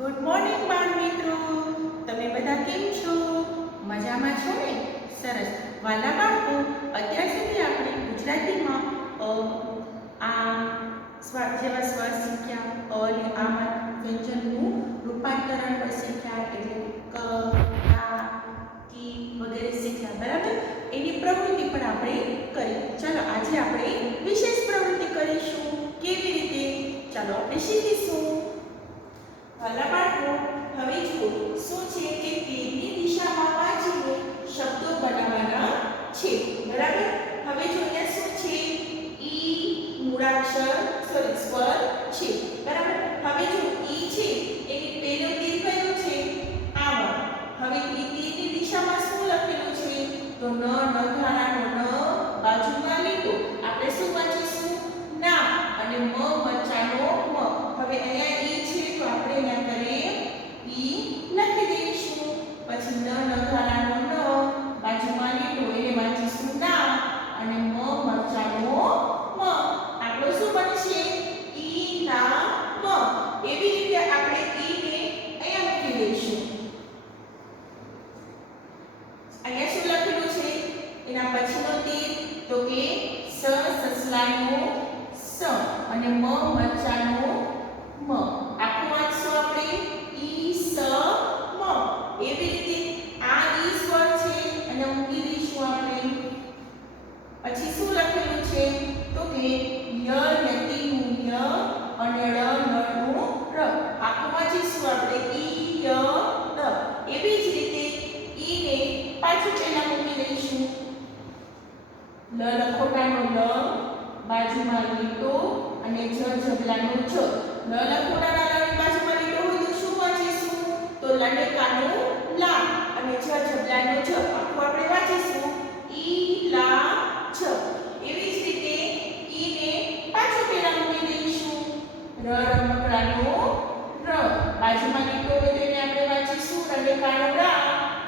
Good morning બાળ મિત્રો, તમે બધા કેમ છો? મજામાં છો ને? સરસ. વાલા બાળકો, અત્યાર સુધી આપણે ગુજરાતીમાં આ સ્વર જેવા સ્વર શીખ્યા, અને આમાં વ્યંજનનું રૂપાંતરણ પણ શીખ્યા, એટલે ક, આ, કી વગેરે શીખ્યા. બરાબર? એની પ્રવૃત્તિ પણ આપણે કરી. ચાલો આજે આપણે વિશેષ પ્રવૃત્તિ કરીશું. કેવી રીતે? ચાલો આપણે શીખીશું. વાલા બાળકો, હવે જુઓ શું છે કે તીરની દિશામાં વાંચીને શબ્દો બનાવવાના છે. બરાબર? હવે જો અહીંયા શું છે? ઈ મૂળાક્ષર સ્વર છે. બરાબર? હવે જો ઈ છે એની પહેલો તીર કયો છે? આમાં. હવે ઈ તીરની દિશામાં શું લખેલું છે? તો ન, નગારાનો ન, બાજુમાં લીટો. આપણે શું વાંચીશું? ના. અને મ, મચાનો મ. હવે અહીંયા ઈ છે તો આપણે અહીંયા કરીએ ઈ લખી દઈશું. પછી ન, નગારાનો ન, બાજુમાં લીટો, એને વાંચીશું ના. અને મ, મરચાનો મ. આપણો શું બનશે? ઈ ના મ. એવી રીતે આપણે ઈ ને અહીંયા મૂકી દઈશું. અહીંયા શું લખેલું છે? એના પછીનો તીર તો કે સ, સસલાનો સ. અને મ, મરચાનો મ. આખું વાંચશું આપણે ઈ સ મ. એવી રીતે આ ઈ સ્વર છે અને મૂકી દઈશું આપણે. પછી શું લખેલું છે? તો કે ય, યતિનું ય, અને ળ, નળનું ર. આખું વાંચીશું આપણે ઈ ય ર. એવી જ રીતે ઈ ને પાછું પહેલા મૂકી દઈશું. લ, લખોટાનો લ, બાજુમાં લીટો, અને જ, જબલાનો જ. લ, લખોટાના લની બાજુમાં લીટો હોય તો શું વાંચીશું? તો લડેકાનો લા, અને જ, જબલાનો જ. આખું આપણે વાંચીશું ઈ લા જ. એવી જ રીતે ઈ ને પાછું પહેલા મૂકી દઈશું. ર, રમકડાનો ર, બાજુમાં લીટો હોય તો એને આપણે વાંચીશું રડેકાનો રા,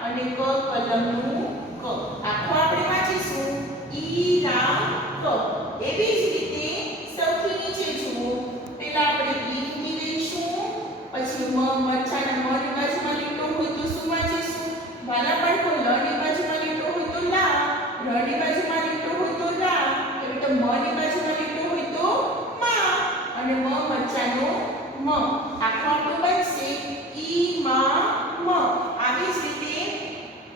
અને ક, કલમનું ક. આખું આપણે વાંચીશું ઈ રા ક. એવી જ રીતે સૌથી નીચે જુઓ, પહેલા આપણે ઈ મૂકી દઈશું. પછી મ, મરચાના મ ની બાજુમાં લીટો હોય તો શું વાંચીશું? વાલા બાળકો, લ ની બાજુમાં લીટો હોય તો લા, ર ની બાજુમાં લીટો હોય તો રા, એવી રીતે મ ની બાજુમાં લીટો હોય તો મા, અને મ, મરચાનો મ. આખું આપણું બનશે ઈ મા મ. આવી જ રીતે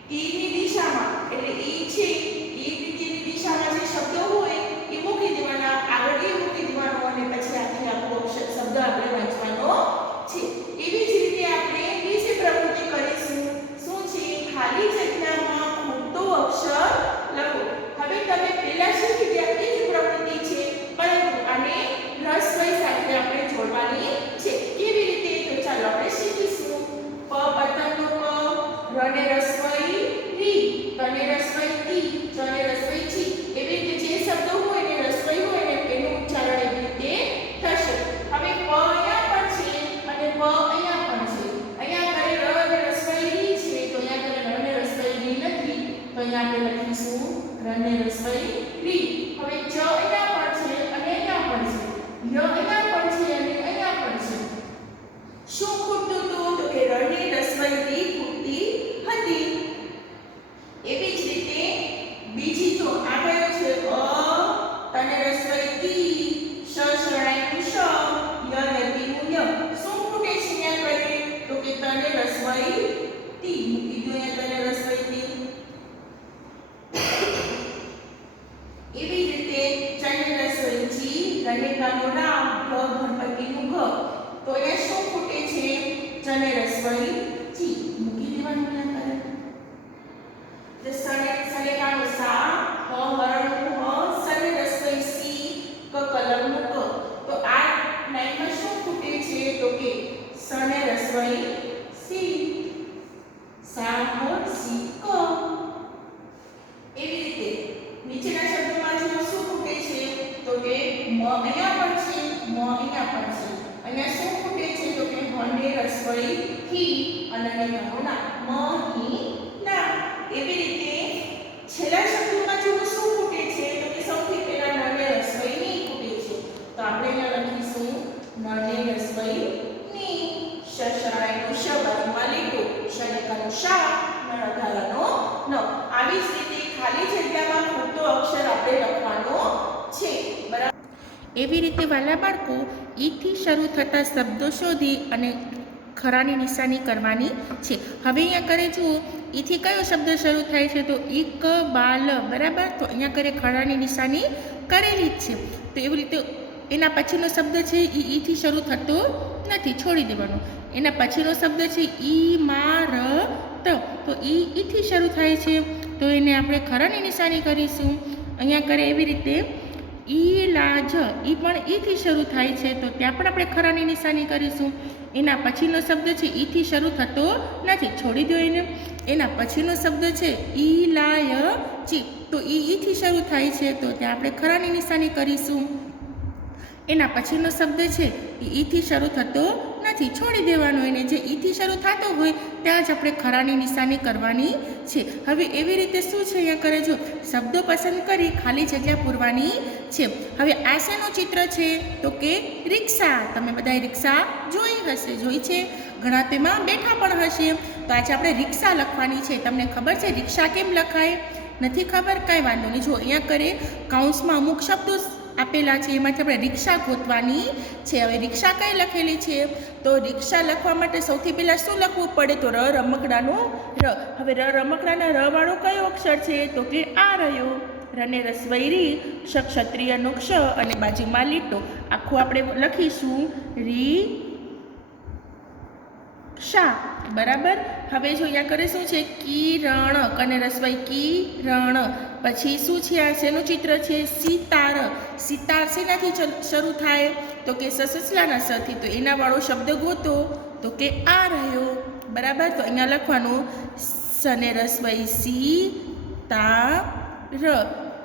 તીરની દિશામાં, એટલે ઈ છે ઈ તીરની દિશામાં જે શબ્દો હોય એ મૂકી દેવાના, આગળ એ મૂકી દેવાનો, અને પછી આખી આખો શબ્દ આપણે વાંચવાનો છે. એવી જ રીતે આપણે બીજી પ્રવૃત્તિ કરીશું. શું છે? ખાલી જગ્યામાં ખૂટતો અક્ષર લખો. હવે તમે પહેલા શીખી ગયા એ જ પ્રવૃત્તિ છે, પરંતુ આને રસવઈ સાથે આપણે જોડવાની છે. કેવી રીતે? તો ચાલો આપણે શીખીશું. પ, પતંગનો પ, ર ને રસવઈ રી, ત ને રસવઈ તી, ચ ને રસવઈ ચી. એવી રીતે જે શબ્દો હોય ને રસવઈ હોય ને એનું ઉચ્ચારણ એવી રીતે થશે. હવે પ અહીંયા પણ છે અને પ અહીંયા પણ છે. અહીંયા કરે ર ને રસવઈ રી છે, તો અહીંયા કરે ર ને રસવઈ રી નથી, તો અહીંયા આપણે લખીશું ર ને રસવઈ રી. હવે ચ અહીંયા પણ છે અને અહીંયા પણ છે, ય અહીંયા પણ છે અને અહીંયા પણ છે. શું ખૂટતું હતું? તો કે ર ને રસવઈ રી ખૂટતી હતી. એવી જ રીતે બીજી જો આ કયો છે? અ, તને રસવઈ તી, શ, શરણાઈનું શ, ય, યતિનું ય. શું ખૂટે છે અહીંયા કરીએ? તો કે તને રસવઈ તી. મૂકી દો અહીંયા તને રસવઈ તી. એવી જ રીતે ચને રસવઈ ચી, રણેકાનો રા, ઘ, ગણપતિનું ઘ. તો અહીંયા શું ખૂટે છે? ચને રસવઈ ચી. મૂકી દેવાનું અહીંયા કરે. સલેકાનો સા, હ, હરણનું હ, સને રસવઈ સી, ક, કલમનું ક. તો આ લાઈનમાં શું ખૂટે છે? તો કે સને રસવઈ સી, સા, હ, સી, ક. એવી રીતે નીચેના શબ્દોમાં જો શું ખૂટે છે? તો કે મ અહીંયા પણ છે, મ અહીંયા પણ છે. અહીંયા શું ખૂટે છે? તો કે હ ને રસવઈ હી, અને નનો ના, મ, હી, ના. એવી રીતે છેલ્લા શબ્દોમાં જો શું ખૂટે છે? તો કે સૌથી પહેલા ન ને રસવઈ ની ખૂટે છે, તો આપણે અહીંયા લખીશું ન ને રસવઈ ની. શ, શરણાઈનું શ બાજુમાં લીટું શનેકાનું શા નળધારાનો ન. આવી જ રીતે ખાલી જગ્યામાં ખૂટતો અક્ષર આપણે લખવાનો છે. બરાબર. એવી રીતે વાલા બાળકો ઈથી શરૂ થતા શબ્દો શોધી અને ખરાની નિશાની કરવાની છે. હવે અહીંયા કરે જુઓ ઈથી કયો શબ્દ શરૂ થાય છે તો ઈક બાલ. બરાબર. તો અહીંયા કરે ખરાની નિશાની કરેલી જ છે. તો એવી રીતે એના પછીનો શબ્દ છે એ ઈથી શરૂ થતો નથી, છોડી દેવાનો. એના પછીનો શબ્દ છે ઈમારત. તો ઈથી શરૂ થાય છે તો એને આપણે ખરાની નિશાની કરીશું. અહીંયા કરે એવી રીતે ઈલાજ. ઈ પણ ઈથી શરૂ થાય છે તો ત્યાં પણ આપણે ખરાની નિશાની કરીશું. એના પછીનો શબ્દ છે ઈથી શરૂ થતો નથી, છોડી દો એને. એના પછીનો શબ્દ છે ઈલાયચી. તો ઈથી શરૂ થાય છે તો ત્યાં આપણે ખરાની નિશાની કરીશું. એના પછીનો શબ્દ છે એ ઈથી શરૂ થતો નથી, છોડી દેવાનો. એને જે ઈથી શરૂ થતો હોય ત્યાં જ આપણે ખરાની નિશાની કરવાની છે. હવે એવી રીતે શું છે અહીંયા કરે જો શબ્દો પસંદ કરી ખાલી જગ્યા પૂરવાની છે. હવે આ શેનું ચિત્ર છે તો કે રિક્ષા. તમે બધાએ રિક્ષા જોઈ હશે, જોઈ છે. ઘણા તેમાં બેઠા પણ હશે. તો આજે આપણે રિક્ષા લખવાની છે. તમને ખબર છે રિક્ષા કેમ લખાય? નથી ખબર? કાંઈ વાંધો નહીં. જો અહીંયા કરે કૌંસમાં અમુક શબ્દો આપેલા છે, એમાંથી આપણે રિક્ષા ગોતવાની છે. હવે રિક્ષા કઈ લખેલી છે તો રિક્ષા લખવા માટે સૌથી પહેલાં શું લખવું પડે તો ર રમકડાનો ર. હવે ર રમકડાના ર વાળો કયો અક્ષર છે તો કે આ રહ્યો. રને રસવૈરી, ક્ષ ક્ષત્રિયનો ક્ષ અને બાજુમાં લીટો. આખું આપણે લખીશું રી ક્ષા. બરાબર. હવે જો અહીંયા કરે શું છે કિરણ, કને રસવાઈ કિરણ. પછી શું છે આ શેનું ચિત્ર છે સિતાર. સિતાર શેનાથી શરૂ થાય તો કે સસલાના સથી. તો એના વાળો શબ્દ ગોતો તો કે આ રહ્યો. બરાબર. તો અહીંયા લખવાનું સને રસવાઈ સી તા ર.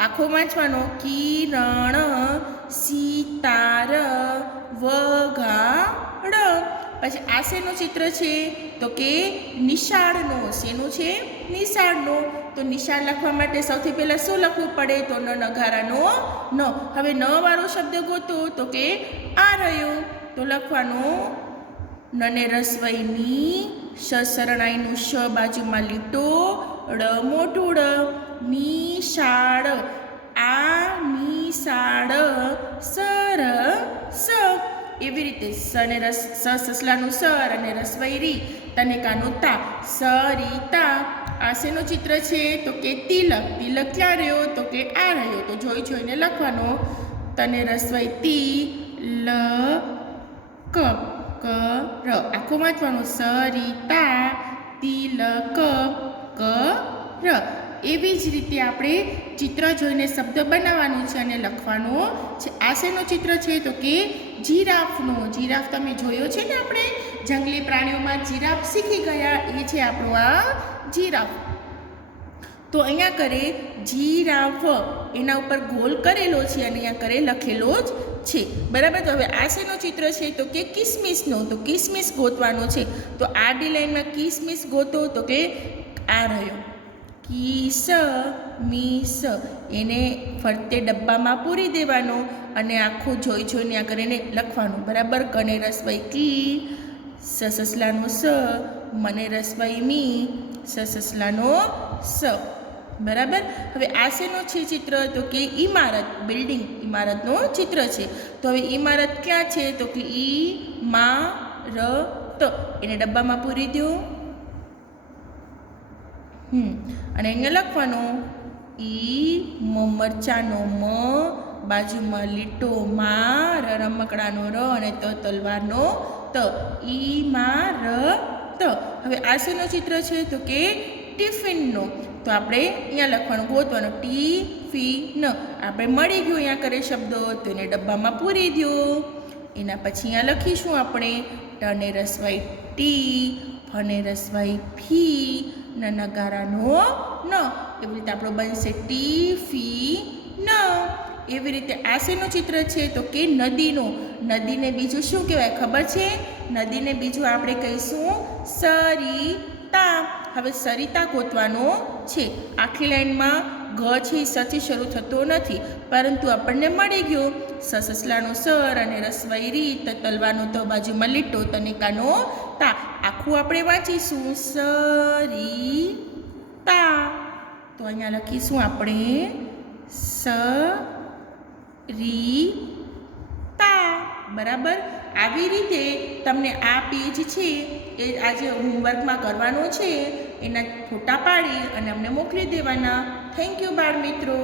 આખો વાંચવાનો કિરણ સિતાર વગાડ. પછી આ શેનું ચિત્ર છે તો કે નિશાળનો. શેનું છે? નિશાળનો. તો નિશાળ લખવા માટે સૌથી પહેલાં શું લખવું પડે તો ન નગારાનો ન. હવે ન વાળો શબ્દ ગોતો તો કે આ રહ્યો. તો લખવાનું નને રસવઈની, શ શરણાઈનું શ બાજુમાં લીટો, ડ મોટું ડ, નિશાળ. આ નિશાળ સરસ. એવી રીતે સને રસ સ સસલાનું સર અને રસવૈરી તનેકાનું તા સરિતા. આ શેનું ચિત્ર છે તો કે તિલક. તિલક ક્યાં રહ્યો તો કે આ રહ્યો. તો જોઈ જોઈને લખવાનો તને રસવઈ તી લ ક ક ર. આખું વાંચવાનું સરિતા તિલક ક ર. એવી જ રીતે આપણે ચિત્ર જોઈને શબ્દ બનાવવાનું છે અને લખવાનું છે. આ શેનું ચિત્ર છે તો કે જીરાફનો. જીરાફ તમે જોયો છે ને, આપણે જંગલી પ્રાણીઓમાં જીરાફ શીખી ગયા. એ છે આપણો આ જીરાફ. તો અહીંયા કરે જીરાફ, એના ઉપર ગોલ કરેલો છે અને અહીંયા કરે લખેલો જ છે. બરાબર. તો હવે આ શેનું ચિત્ર છે તો કે કિસમિસનો. તો કિસમિસ ગોતવાનો છે. તો આડી લાઈનમાં કિસમિસ ગોતો તો કે આ રહ્યો કિસ મીસ. એને ફરતે ડબ્બામાં પૂરી દેવાનો અને આખું જોઈ જોઈને આ કરીને લખવાનું. બરાબર. કને રસવાઈ કી, સસલાનો સ, મને રસવાઈ મી, સસલાનો સ. બરાબર. હવે આ શેનું છે ચિત્ર તો કે ઇમારત, બિલ્ડિંગ, ઇમારતનો ચિત્ર છે. તો હવે ઇમારત ક્યાં છે તો કે ઈ મા ર ત. એને ડબ્બામાં પૂરી દો. અને અહીંયા લખવાનું ઈ મરચાનો મ, બાજુમાં લીટો મા, ર રમકડાનો ર અને ત તલવારનો ત. ઈ મા ર ત. હવે આ શેનું ચિત્ર છે તો કે ટિફિનનો. તો આપણે અહીંયા લખવાનું ગોતવાનું ટિફિન. આપણે મળી ગયું અહીંયા કરે શબ્દો તો એને ડબ્બામાં પૂરી દો. એના પછી અહીંયા લખીશું આપણે ટને રસવાઈ ટી, ફને રસવાઈ ફી, ન નગારાનો ન. એવી રીતે આપણો બનશે ટિફિન. એવી રીતે આ શેનું ચિત્ર છે તો કે નદીનો. નદીને બીજું શું કહેવાય ખબર છે? નદીને બીજું આપણે કહીશું સરિતા. હવે સરિતા ગોતવાનો છે. આખી લાઈનમાં ગ છે એ સથી શરૂ થતો નથી, પરંતુ આપણને મળી ગયો સસલાનો સર અને રસવાઈ રી, તલવાનો તો બાજુમાં લીટો, તનિકાનો તા. આખું આપણે વાંચીશું સરિતા. તો અહીંયા લખીશું આપણે સરિતા. બરાબર. આવી રીતે તમને આ પેજ છે એ આજે હોમવર્કમાં કરવાનો છે એના ફોટા પાડી અને અમને મોકલી દેવાના. થેન્ક યુ બાળ મિત્રો.